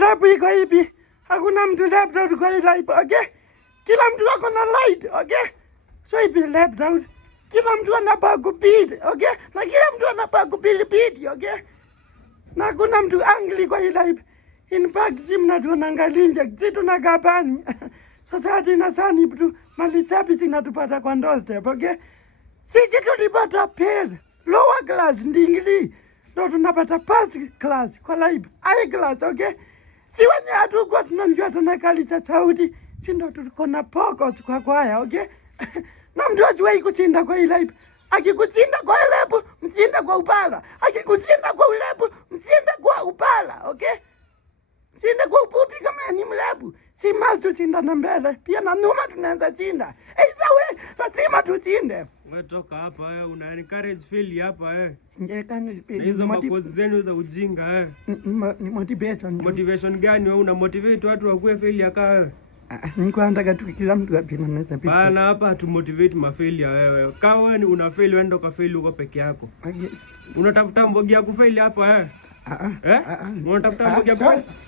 Alafu iko hivi, hakuna mtu left out kwa hii live, okay? Kila mtu ako na light, okay? So hivi left out. Kila mtu anapaa kupita, okay? Na kila mtu anapaa kupilipiti, okay? Na hakuna mtu angli kwa hii live. In fact, si mnatuangalia nje, si tunakaa pani. Society inasani tu mali safi zinatupata kwa doorstep, okay? Sisi tulipata paid lower class ndingili. Ndo tunapata first class kwa live. High class, okay? Si wenye hatukuwa tunajua tunakalisha sauti. Si ndo tuko na pokos kwa kwaya, okay? Na mtu asiwahi kushinda kwa hii live. Akikushinda kwa ulepu, msinde kwa upala. Akikushinda kwa ulepu, msinde kwa upala, okay? Sinde kwa upupi kama ni mlepu. Si must tushinda na mbele. Pia na nyuma tunaweza shinda. Either way, lazima tusinde. Wewe toka hapa wewe, una encourage failure hapa wewe. Singeka na hizo makozi zenu za ujinga wewe. Ni motivation. Motivation gani wewe una motivate watu wakuwe failure kama wewe? Niko anataka tu kila mtu apina naweza pita. Bana hapa tu motivate ma failure wewe. Kama wewe una fail wewe ndo ka fail uko peke yako. Unatafuta mbogi ya kufail hapa wewe. Unatafuta mbogi ya kufail.